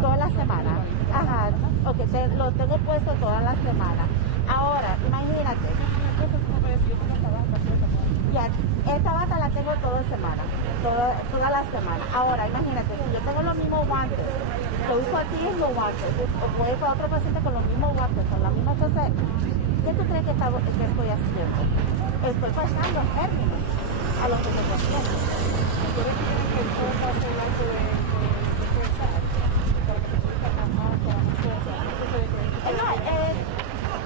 Toda la semana. Ajá, ok, lo tengo puesto toda la semana. Ahora, imagínate. Ya, esta bata la tengo toda semana, toda la semana. Ahora, imagínate, si yo tengo los mismos guantes, lo uso aquí en los guantes, o voy para otro paciente con los mismos guantes, con la misma cosa, ¿qué tú crees que estoy haciendo? Estoy pasando términos a los que me pacientes.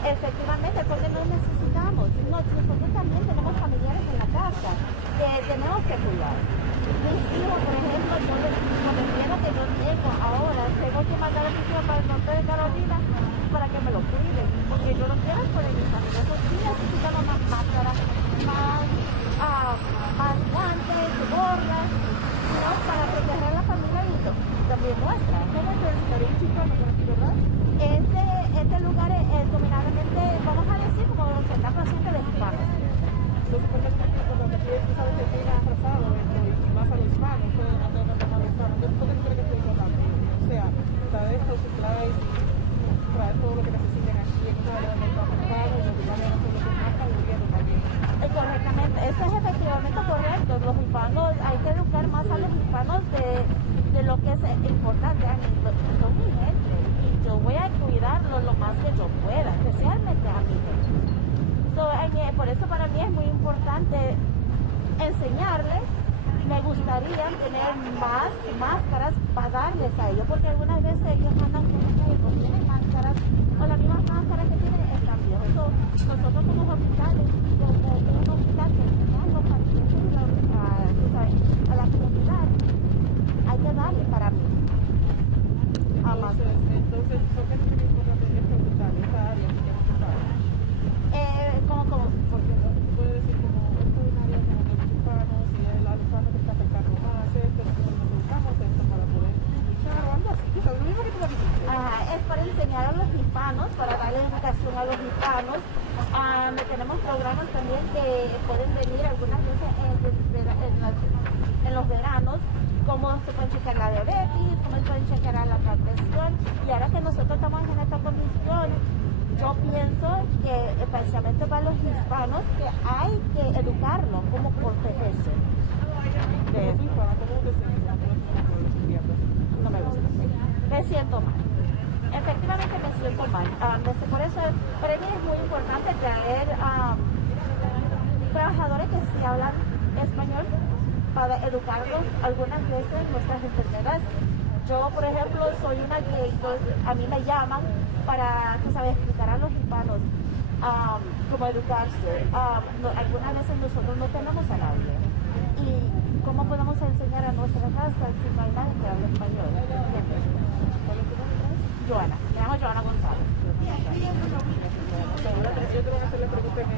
Efectivamente, porque no necesitamos. Nosotros también tenemos familiares en la casa que tenemos que cuidar. Mis hijos, por ejemplo, yo con el miedo que yo tengo ahora, tengo que mandar a mis hijos para el norte de Carolina para que me lo cuiden, porque yo no quiero poner mis familias. Esos sí necesitan más máscaras, más guantes, gorras, ¿no? Para proteger a la familia y también nuestra. ¿Cómo es el ¿verdad? Este lugar es dominantemente, vamos a decir, como el 80% de hispanos. Entonces, ¿por qué tú sabes que tiene atrasado y más a los hispanos? Entonces, ¿por qué tú crees que estoy tratando? O sea, traer estos supplies, traer todo lo que necesiten aquí en una área donde estamos hispanos y los hispanos son los que más están muriendo también. Correctamente, eso es efectivamente correcto. Los hispanos, hay que educar más a los hispanos de lo que es importante. Son mi gente y yo voy a cuidarlos lo más que yo pueda, especialmente a mi gente. Por eso para mí es muy importante enseñarles. Me gustaría tener más máscaras para darles a ellos, porque algunas veces ellos andan con ellos no tienen máscaras, o las mismas máscaras que tienen están viejos. Nosotros como hospitales, como un hospital que enseña a los pacientes a la comunidad, hay que darle para mí. Entonces, ¿por qué no es importante este hospital, esta área que porque puede decir como esto es un área como de los hispanos y es la hispana que está afectando más esto, nosotros necesitamos esto para poder luchar o algo así. O sea, lo mismo que tú me dijiste. Es para enseñar a los hispanos, para darle educación a los hispanos. Tenemos programas también que pueden venir algunas veces en los veranos, cómo se puede checar la diabetes, cómo se puede checar la presión. Y ahora que nosotros estamos en esta condición, yo pienso que especialmente para los hispanos que hay que educarlos cómo protegerse. No me gusta. Me siento mal. Efectivamente me siento mal. Por eso para mí es muy importante traer trabajadores que sí hablan español para educarlos algunas veces nuestras enfermedades. Yo, por ejemplo, soy una que a mí me llaman para, tú sabes, explicar a los hispanos cómo educarse. Algunas veces nosotros no tenemos a nadie. ¿Y cómo podemos enseñar a nuestra casa si no hay nadie que hable español? Joana, me llamo Joana González. Yo te voy a hacer la pregunta en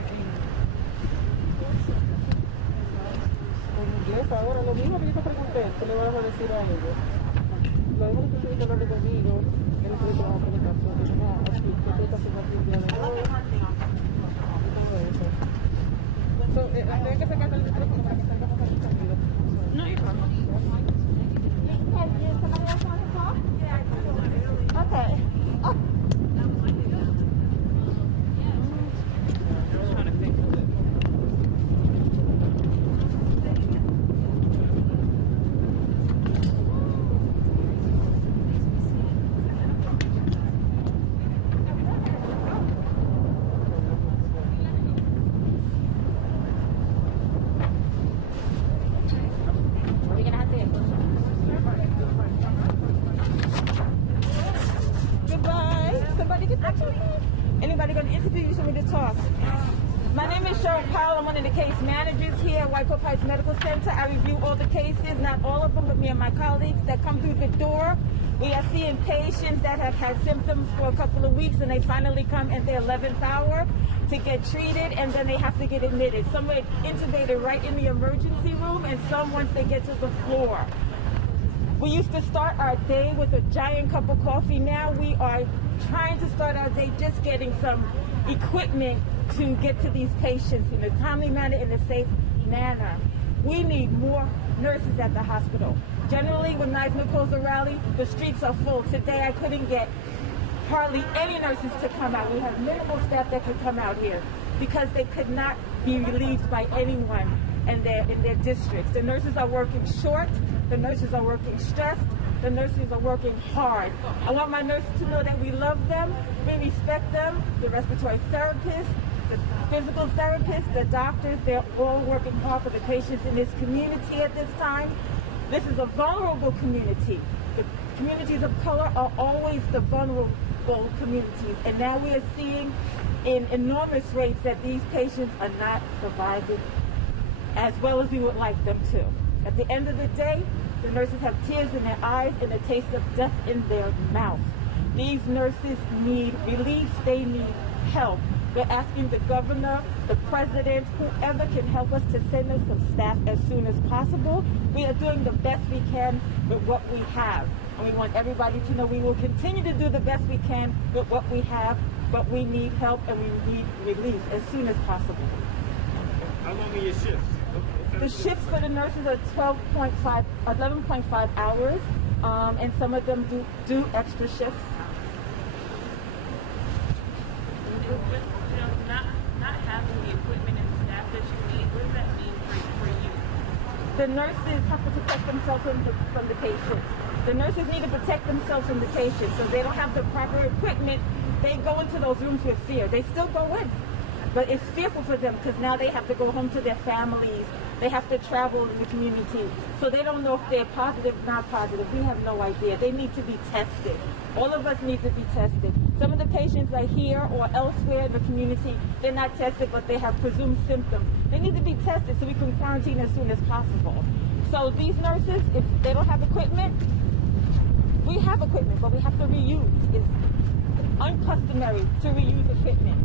inglés ahora. Lo mismo que yo te pregunté, ¿qué le vas a decir a ellos? Lo mismo que tú estuviste hablando conmigo, él te dice la presentación, así, que tú estás haciendo aquí el día de hoy, y todo eso. Entonces, hay que sacarte el teléfono para que salgamos aquí conmigo. No, you're fine. Somebody else want to talk? Okay. Oh. Anybody going to interview you, somebody to talk? My name is Cheryl Powell. I'm one of the case managers here at Wyckoff Heights Medical Center. I review all the cases, not all of them, but me and my colleagues that come through the door. We are seeing patients that have had symptoms for a couple of weeks and they finally come at their 11th hour to get treated, and then they have to get admitted. Some are intubated right in the emergency room, and some once they get to the floor. We used to start our day with a giant cup of coffee. Now we are trying to start our day just getting some equipment to get to these patients in a timely manner, in a safe manner. We need more nurses at the hospital. Generally, when Neisman calls a rally, the streets are full. Today, I couldn't get hardly any nurses to come out. We have minimal staff that could come out here because they could not be relieved by anyone in their districts. The nurses are working short. The nurses are working stressed. The nurses are working hard. I want my nurses to know that we love them, we respect them, the respiratory therapists, the physical therapists, the doctors, they're all working hard for the patients in this community at this time. This is a vulnerable community. The communities of color are always the vulnerable communities, and now we are seeing in enormous rates that these patients are not surviving as well as we would like them to. At the end of the day, the nurses have tears in their eyes and a taste of death in their mouth. These nurses need relief, they need help. We're asking the governor, the president, whoever can help us to send us some staff as soon as possible. We are doing the best we can with what we have. And we want everybody to know we will continue to do the best we can with what we have, but we need help and we need relief as soon as possible. How long are your shifts? The shifts for the nurses are 11.5 hours, and some of them do extra shifts. Not having the equipment and staff that you need, what does that mean for you? The nurses have to protect themselves from the patients. The nurses need to protect themselves from the patients, so they don't have the proper equipment. They go into those rooms with fear. They still go in, but it's fearful for them because now they have to go home to their families. They have to travel in the community. So they don't know if they're positive, not positive. We have no idea. They need to be tested. All of us need to be tested. Some of the patients are here or elsewhere in the community. They're not tested, but they have presumed symptoms. They need to be tested so we can quarantine as soon as possible. So these nurses, if they don't have equipment, we have equipment, but we have to reuse. It's uncustomary to reuse equipment.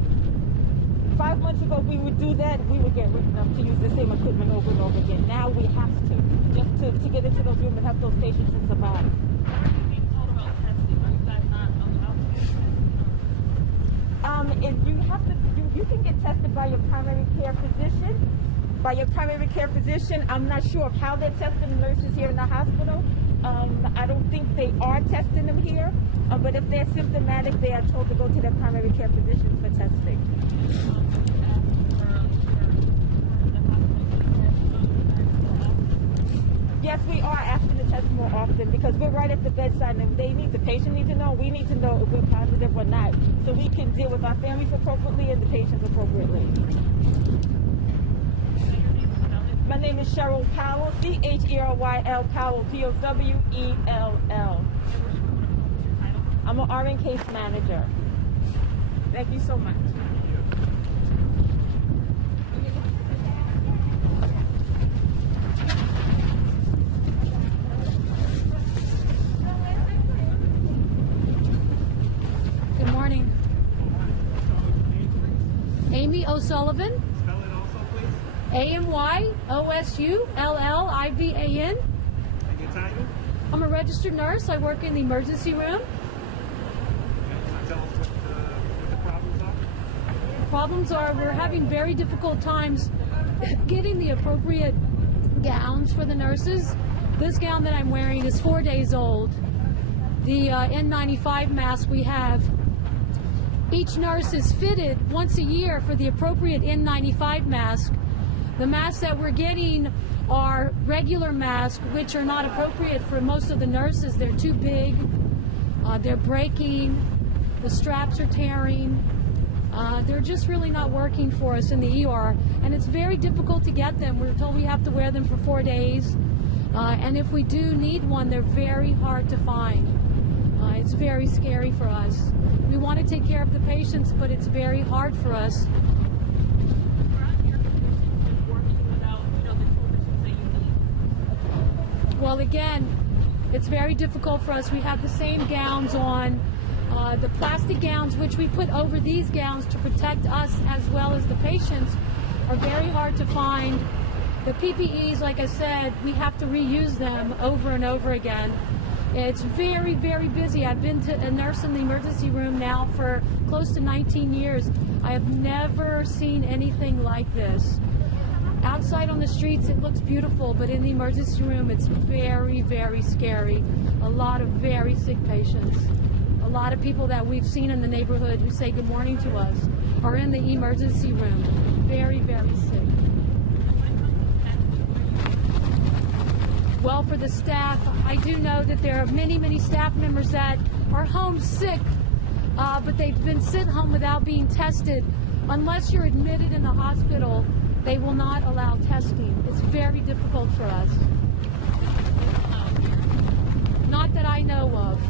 5 months ago, we would do that, we would get written up to use the same equipment over and over again. Now we have to, just to get into those rooms and help those patients and survive. Being told about testing, are you guys not allowed to? If you have to, you can get tested by your primary care physician. By your primary care physician, I'm not sure of how they're testing the nurses here in the hospital. I don't think they are testing them here, but if they're symptomatic, they are told to go to their primary care physician for testing. Yes, we are asking to test more often because we're right at the bedside and the patient needs to know, we need to know if we're positive or not, so we can deal with our families appropriately and the patients appropriately. My name is Cheryl Powell, C-H-E-R-Y-L Powell, P-O-W-E-L-L. I'm an RN case manager. Thank you so much. Good morning. Amy O'Sullivan. Spell it also, please. AMYOSULLIVAN. And your title? I'm a registered nurse. I work in the emergency room. Okay. Tell us what the problems are. Problems are we're having very difficult times getting the appropriate gowns for the nurses. This gown that I'm wearing is 4 days old. The N95 mask we have, each nurse is fitted once a year for the appropriate N95 mask. The masks that we're getting are regular masks, which are not appropriate for most of the nurses. They're too big, they're breaking, the straps are tearing. They're just really not working for us in the ER, and it's very difficult to get them. We're told we have to wear them for 4 days, and if we do need one, they're very hard to find. It's very scary for us. We want to take care of the patients, but it's very hard for us. Well, again, it's very difficult for us. We have the same gowns on. The plastic gowns, which we put over these gowns to protect us as well as the patients, are very hard to find. The PPEs, like I said, we have to reuse them over and over again. It's very, very busy. I've been a nurse in the emergency room now for close to 19 years. I have never seen anything like this. Outside on the streets, it looks beautiful, but in the emergency room, it's very, very scary. A lot of very sick patients. A lot of people that we've seen in the neighborhood who say good morning to us are in the emergency room. Very, very sick. Well, for the staff, I do know that there are many, many staff members that are home sick, but they've been sent home without being tested. Unless you're admitted in the hospital, they will not allow testing. It's very difficult for us. Not that I know of.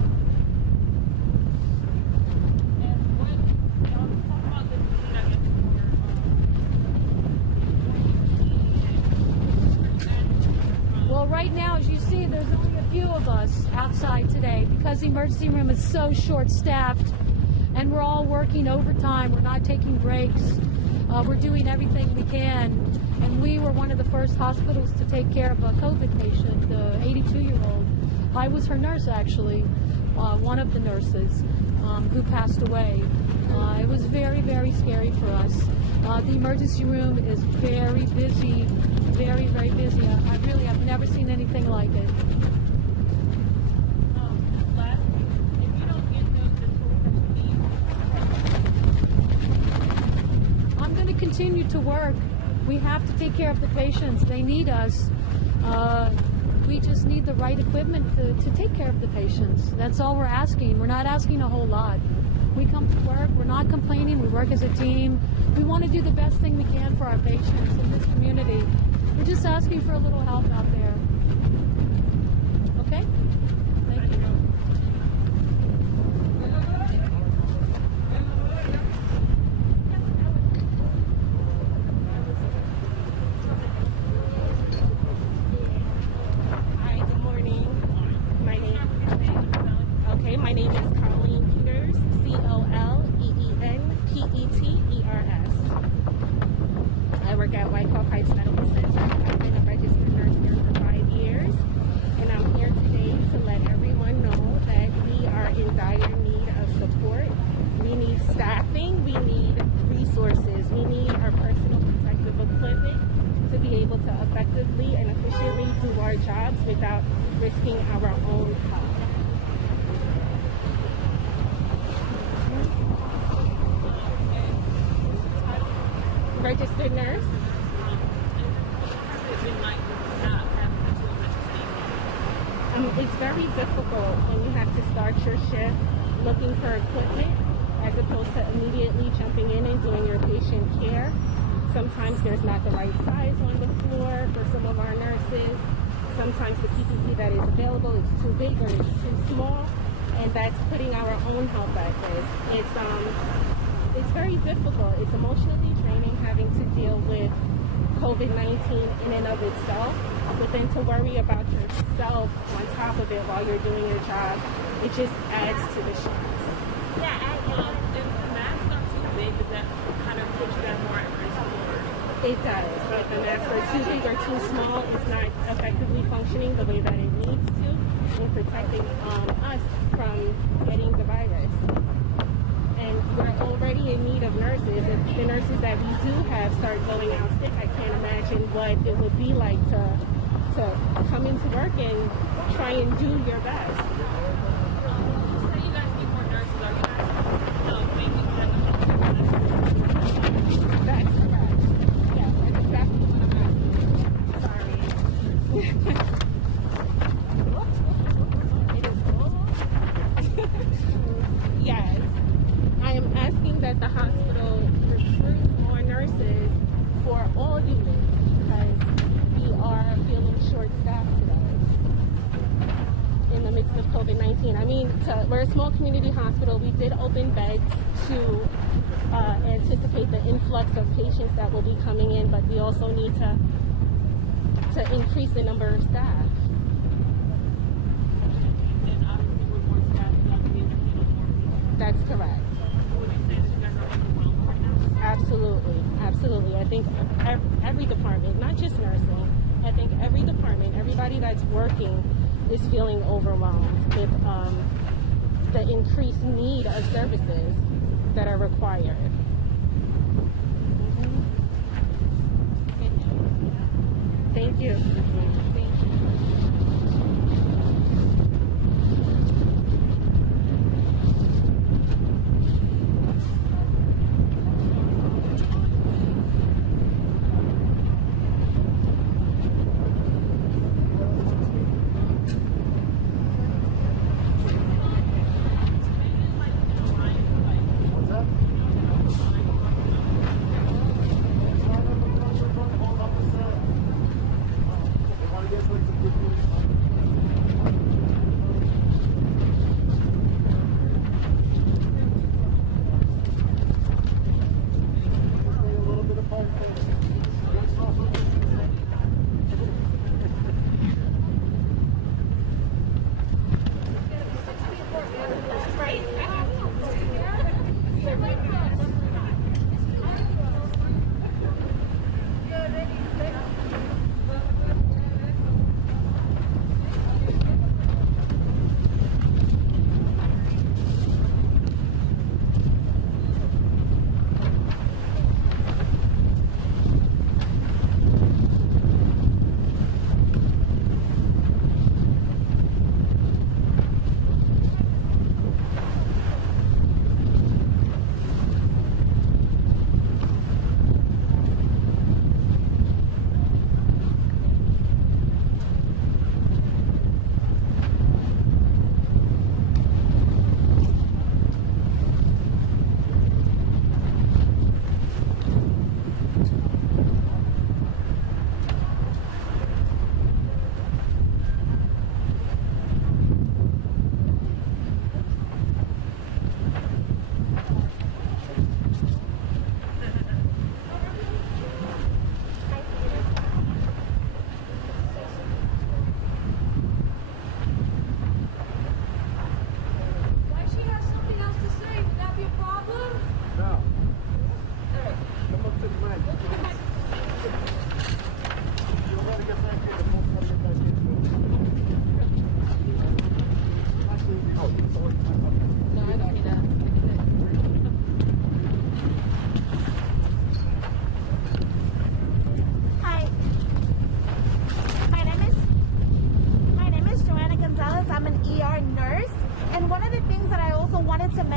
Well, right now, as you see, there's only a few of us outside today because the emergency room is so short-staffed, and we're all working overtime. We're not taking breaks. We're doing everything we can, and we were one of the first hospitals to take care of a COVID patient, the 82-year-old. I was her nurse, actually, one of the nurses who passed away. It was very, very scary for us. The emergency room is very busy, very, very busy. I really have never seen anything like it. Lastly, if you don't get the tools that you need, I'm going to continue to work. We have to take care of the patients. They need us. We just need the right equipment to take care of the patients. That's all we're asking. We're not asking a whole lot. We come to work. We're not complaining. We work as a team. We want to do the best thing we can for our patients in this community. We're just asking for a little help out there. Okay? Thank you. Hi, good morning. My name is Colleen Peters, COLEENPETERS. I work at Wyckoff Heights Medical Center. I've been a registered nurse here for 5 years, and I'm here today to let everyone know that we are in dire need of support. We need staffing, we need resources, we need our personal protective equipment to be able to effectively and efficiently do our jobs without risking our own health. Registered nurse. It's very difficult when you have to start your shift looking for equipment as opposed to immediately jumping in and doing your patient care. Sometimes there's not the right size on the floor for some of our nurses. Sometimes the PPE that is available is too big or it's too small, and that's putting our own health at risk. It's very difficult. It's emotionally draining having to deal with COVID-19 in and of itself, but then to worry about yourself on top of it while you're doing your job, it just adds to the stress. if the masks are too big, does that kind of put you at more at risk for? It does. Like the masks are too big or too small, it's not effectively functioning the way that it needs to in protecting us from getting the virus. And we're already in need of nurses. If the nurses that we do have start going out sick, I can't imagine what it would be like to come into work and try and do your best. Say you guys need more nurses. Are you guys making that? That's correct. Yeah, that's exactly what I'm asking. Sorry. It is cold. Yes. I am asking that the hospital recruit more nurses for all units because we are feeling short-staffed today in the midst of COVID-19. I mean, we're a small community hospital. We did open beds to anticipate the influx of patients that will be coming in, but we also need to increase the number of staff. And obviously, with more staff, that means you know more people. That's correct. Would you say that you guys are overwhelmed right now? Absolutely, absolutely. I think every department, not just nursing, I think every department, everybody that's working is feeling overwhelmed with the increased need of services that are required. Thank you.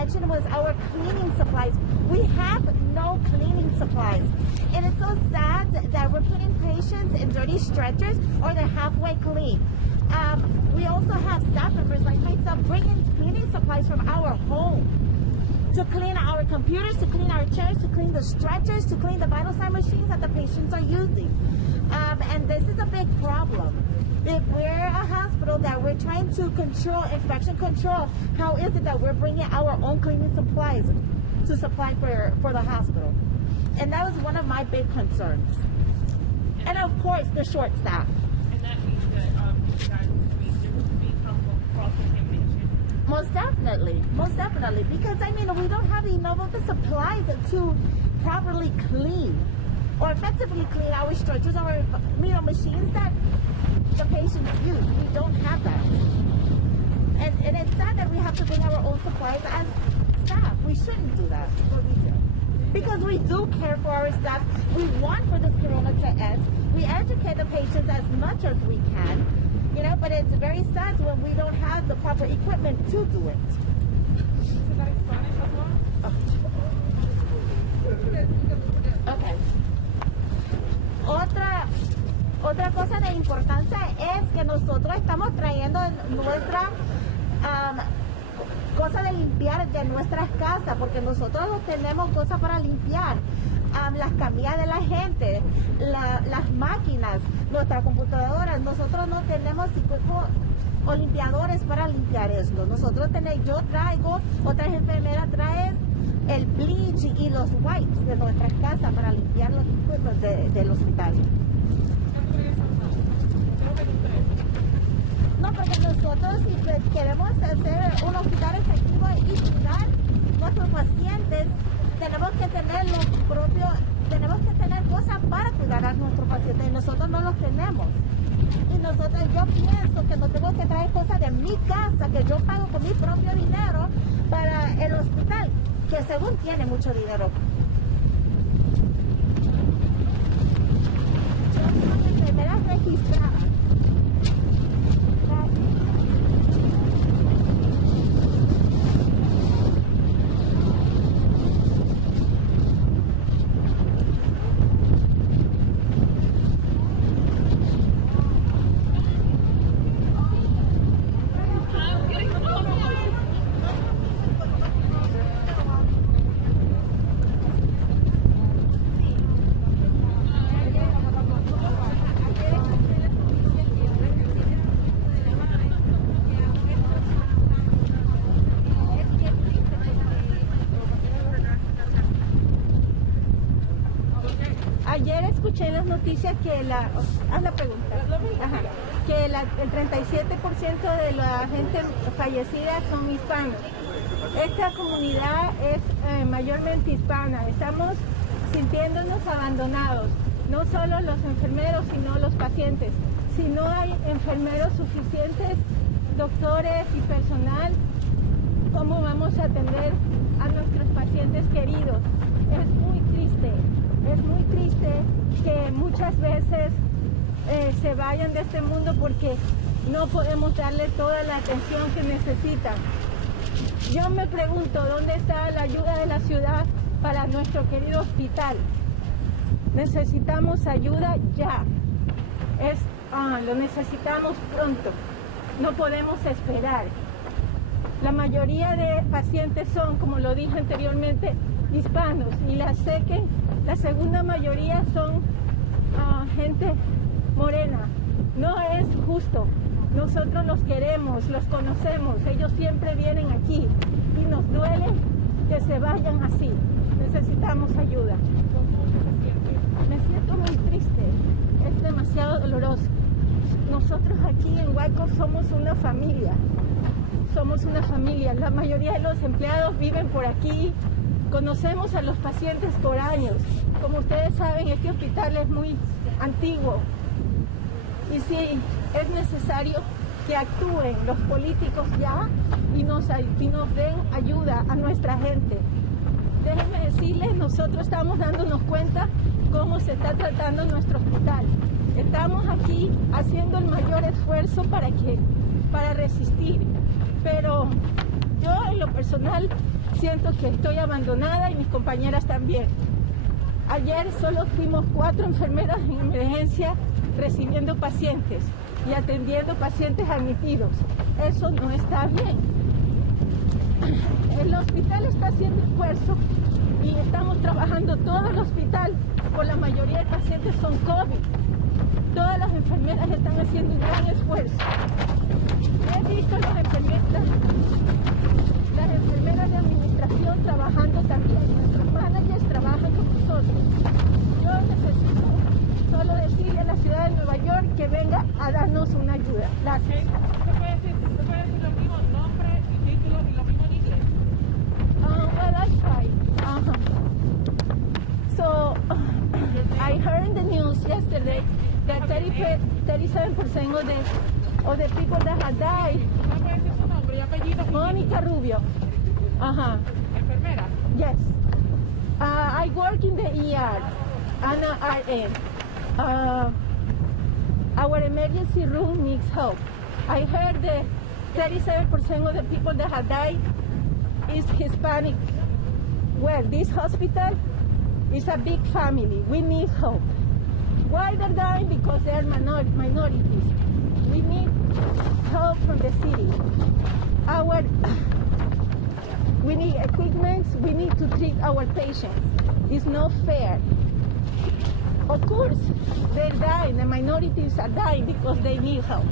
mention was our cleaning supplies. We have no cleaning supplies. And it's so sad that we're putting patients in dirty stretchers or they're halfway clean. We also have staff members like myself bringing cleaning supplies from our home to clean our computers, to clean our chairs, to clean the stretchers, to clean the vital sign machines that the patients are using. And this is a big problem. If we're a hospital that we're trying to control infection control, how is it that we're bringing our own cleaning supplies to supply for the hospital? And that was one of my big concerns. And of course, the short staff. And that means that you guys would be cross-contamination. Most definitely, because I mean, we don't have enough of the supplies to properly clean or effectively clean our stretchers or machines that the patients use. We don't have that. And it's sad that we have to bring our own supplies as staff. We shouldn't do that, but we do. Because we do care for our staff. We want for this corona to end. We educate the patients as much as we can, you know, but it's very sad when we don't have the proper equipment to do it. Okay. Otra cosa de importancia es que nosotros estamos trayendo nuestra cosa de limpiar de nuestras casas, porque nosotros no tenemos cosas para limpiar. Las camillas de la gente, las máquinas, nuestras computadoras, nosotros no tenemos equipos o limpiadores para limpiar esto. Yo traigo, otras enfermeras traen el bleach y los wipes de nuestras casas para limpiar los equipos del hospital. No, porque nosotros si queremos hacer un hospital efectivo y cuidar nuestros pacientes, tenemos que tener cosas para cuidar a nuestros pacientes y nosotros no los tenemos. Y yo pienso que no tengo que traer cosas de mi casa que yo pago con mi propio dinero para el hospital, que según tiene mucho dinero. enfermeras registradas. Gracias. Ayer escuché en las noticias que la pregunta. Ajá. Que el 37% de la gente fallecida son hispanos. Esta comunidad es mayormente hispana. Estamos sintiéndonos abandonados, no solo los enfermeros, sino los pacientes. Si no hay enfermeros suficientes, doctores y personal, ¿cómo vamos a atender a nuestros pacientes queridos? Es muy triste que muchas veces se vayan de este mundo porque no podemos darle toda la atención que necesitan. Yo me pregunto, ¿dónde está la ayuda de la ciudad para nuestro querido hospital? Necesitamos ayuda ya. Lo necesitamos pronto. No podemos esperar. La mayoría de pacientes son, como lo dije anteriormente, hispanos, y la segunda mayoría son gente morena. No es justo. Nosotros los queremos, los conocemos, ellos siempre vienen aquí y nos duele que se vayan así. Necesitamos ayuda. Me siento muy triste, es demasiado doloroso. Nosotros aquí en Wyckoff somos una familia. La mayoría de los empleados viven por aquí. Conocemos a los pacientes por años. Como ustedes saben, este hospital es muy antiguo. Y sí, es necesario que actúen los políticos ya y nos den ayuda a nuestra gente. Déjenme decirles, nosotros estamos dándonos cuenta cómo se está tratando nuestro hospital. Estamos aquí haciendo el mayor esfuerzo para resistir. Pero yo en lo personal siento que estoy abandonada y mis compañeras también. Ayer solo fuimos 4 enfermeras en emergencia recibiendo pacientes y atendiendo pacientes admitidos. Eso no está bien. El hospital está haciendo esfuerzo y estamos trabajando todo el hospital, por la mayoría de pacientes son COVID. Todas las enfermeras están haciendo un gran esfuerzo. He visto las enfermeras de administración trabajando también. Nuestros managers trabajan con nosotros. Yo necesito solo decirle a la ciudad de Nueva York que venga a darnos una ayuda. Gracias. ¿Usted puede decir lo mismo, nombre y título y lo mismo en inglés? Well, I try. So, I heard in the news yesterday that 37% of the people that had died. ¿Usted puede decir su nombre y apellido? Mónica Rubio. Enfermera. Yes. I work in the ER. I'm an RN. Our emergency room needs help. I heard that 37% of the people that have died is Hispanic. Well, this hospital is a big family. We need help. Why they're dying? Because they're minorities. We need help from the city. We need equipment. We need to treat our patients. It's not fair. Of course, they're dying. The minorities are dying because they need help.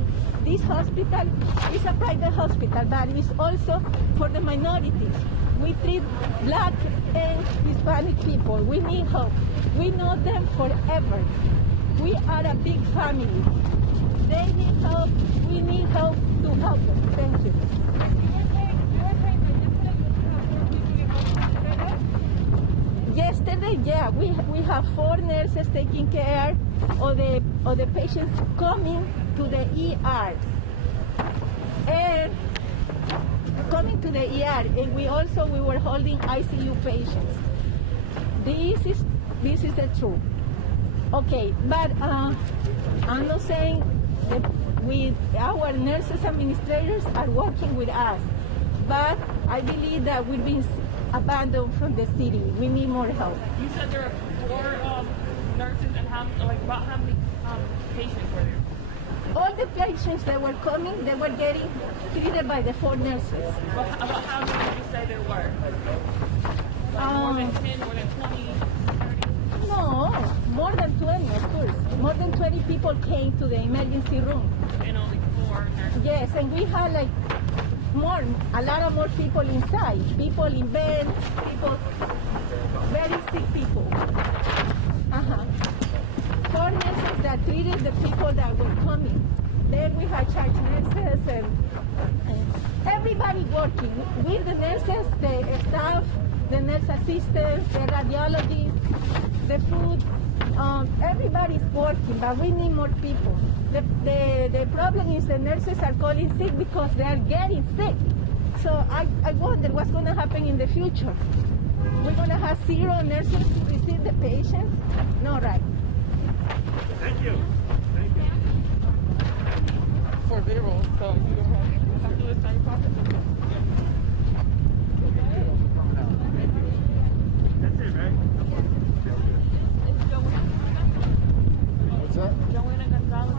This hospital is a private hospital, but it's also for the minorities. We treat Black and Hispanic people. We need help. We know them forever. We are a big family. They need help. We need help to help them. Thank you. Yesterday, yeah, we have 4 nurses taking care of the patients coming to the ER. And coming to the ER, and we were holding ICU patients. This is the truth. Okay, but I'm not saying that our nurses administrators are working with us, but I believe that we've been abandoned from the city. We need more help. You said there are 4 nurses, and about how many patients were there? All the patients that were coming, they were getting treated by the 4 nurses. About how many did you say there were? More than 10, more than 20, 30? No, more than 20, of course. More than 20 people came to the emergency room. And only 4 nurses? Yes, and we had like a lot of more people inside. People in bed, people, very sick people. 4 nurses that treated the people that were coming. Then we had charge nurses and everybody working. With the nurses, the staff, the nurse assistants, the radiologists, the food, everybody's working, but we need more people. The problem is the nurses are calling sick because they are getting sick. So I wonder what's going to happen in the future. We're going to have 0 nurses to receive the patients? No, right. Thank you. Thank you. For 0, so you don't have to do the same process? That's it, right? What's that? Joanna Gonzalez.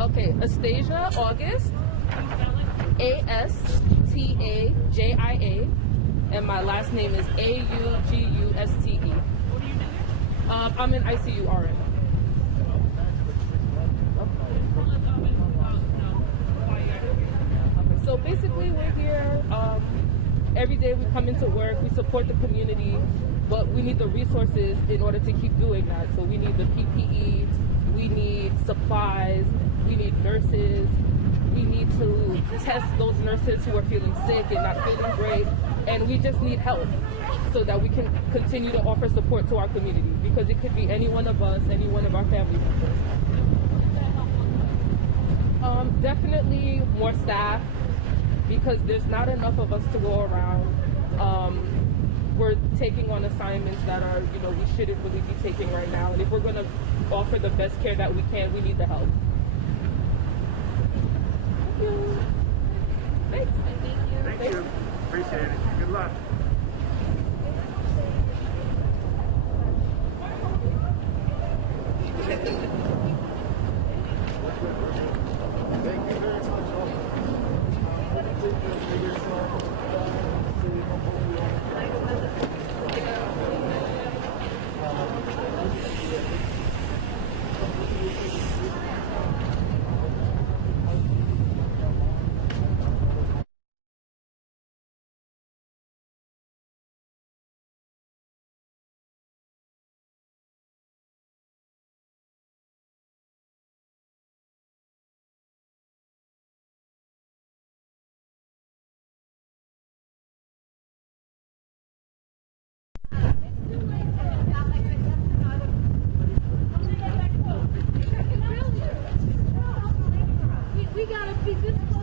Okay, Astasia August, Astajia, and my last name is Augusте. What do you do? I'm an ICU RN. So basically, we're here. Every day we come into work, we support the community, but we need the resources in order to keep doing that. So we need the PPE, we need supplies, we need nurses, we need to test those nurses who are feeling sick and not feeling great, and we just need help so that we can continue to offer support to our community, because it could be any one of us, any one of our family members. Definitely more staff, because there's not enough of us to go around. We're taking on assignments that are, we shouldn't really be taking right now. And if we're going to offer the best care that we can, we need the help. Thank you. Thanks. Thank you. Appreciate it. Good luck. Thank you very much. We gotta be this.